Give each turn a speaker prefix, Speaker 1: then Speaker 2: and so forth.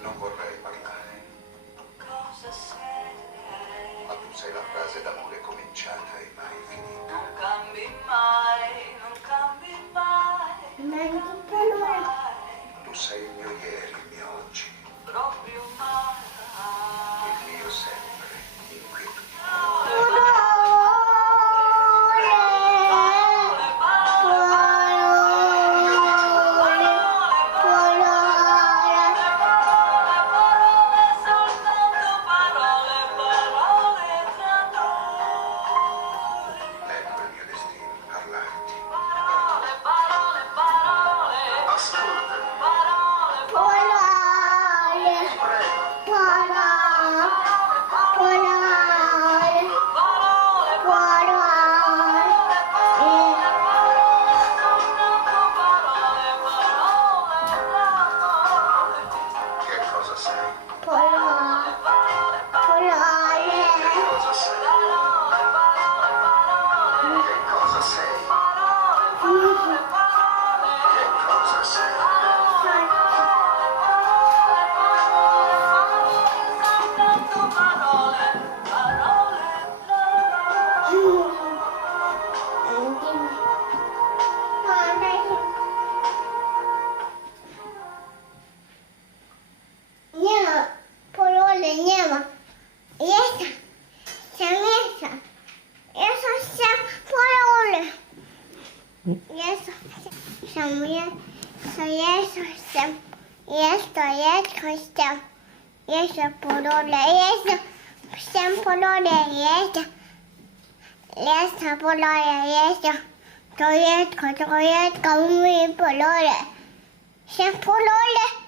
Speaker 1: Non vorrei parlare,
Speaker 2: Cosa sei?
Speaker 1: ma tu sei la frase d'amore cominciata e mai finita.
Speaker 2: Non cambi mai, non cambi mai.
Speaker 3: Mangi
Speaker 2: Cambi mai,
Speaker 1: Tu sei il mio ieri, il mio oggi,
Speaker 3: Bola. Jeesusem, Jeesusem, Jeesu, Jeesusem, Jeesu polule, Jeesusem polule, Jeesu, Jeesu polule, Jeesu, too jätku, too jätku, muu polule, see polule